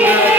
Yeah.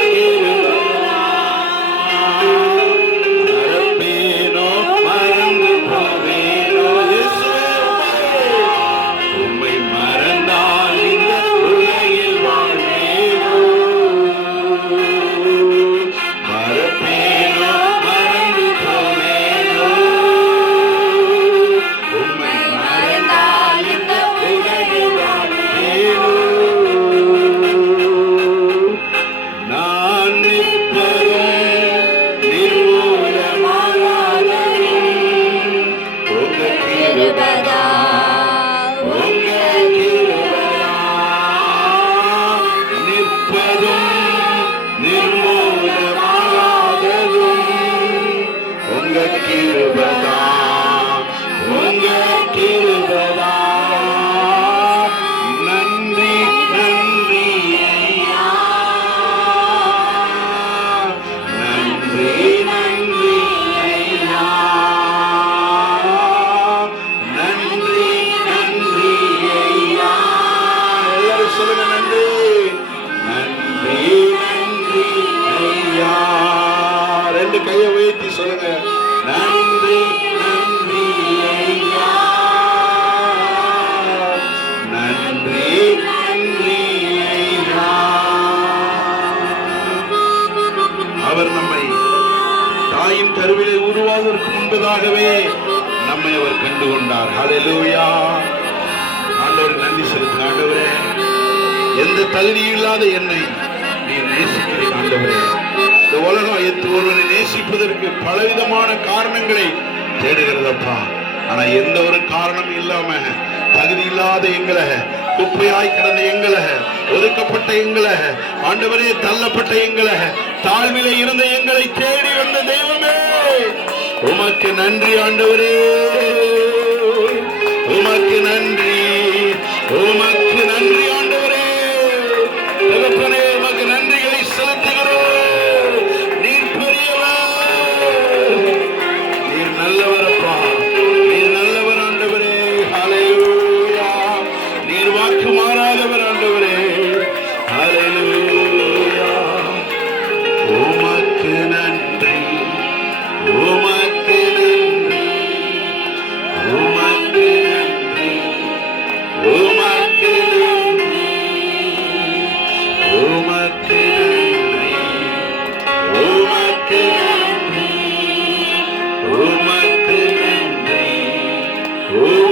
சொல்லுங்க. நன்றி நன்றி ஐயா நன்றி நன்றி ஐயா அவர் நம்மை தாயின் கருவிலே உருவாவதற்கு முன்பதாகவே நம்மை அவர் கண்டு கொண்டார் ஹalleluya ஆண்டவர் நன்றி செலுத்த ஆண்டவரே எந்த தகுதியும் இல்லாத என்னை நீ நேசிக்கிறீர். அதற்கு பலவிதமான காரணங்களை தேடுகிறதப்பா. ஆனா எந்த ஒரு காரணம் இல்லாம தகுதி இல்லாத எங்களை குப்பையாய் கிடந்த எங்களை ஒதுக்கப்பட்ட எங்களை ஆண்டவரே தள்ளப்பட்ட எங்களை தாழ்வில இருந்த எங்களை தேடி வந்த தெய்வமே உமக்கு நன்றி ஆண்டவரே. உமக்கு நன்றி உமக்கு Ooh.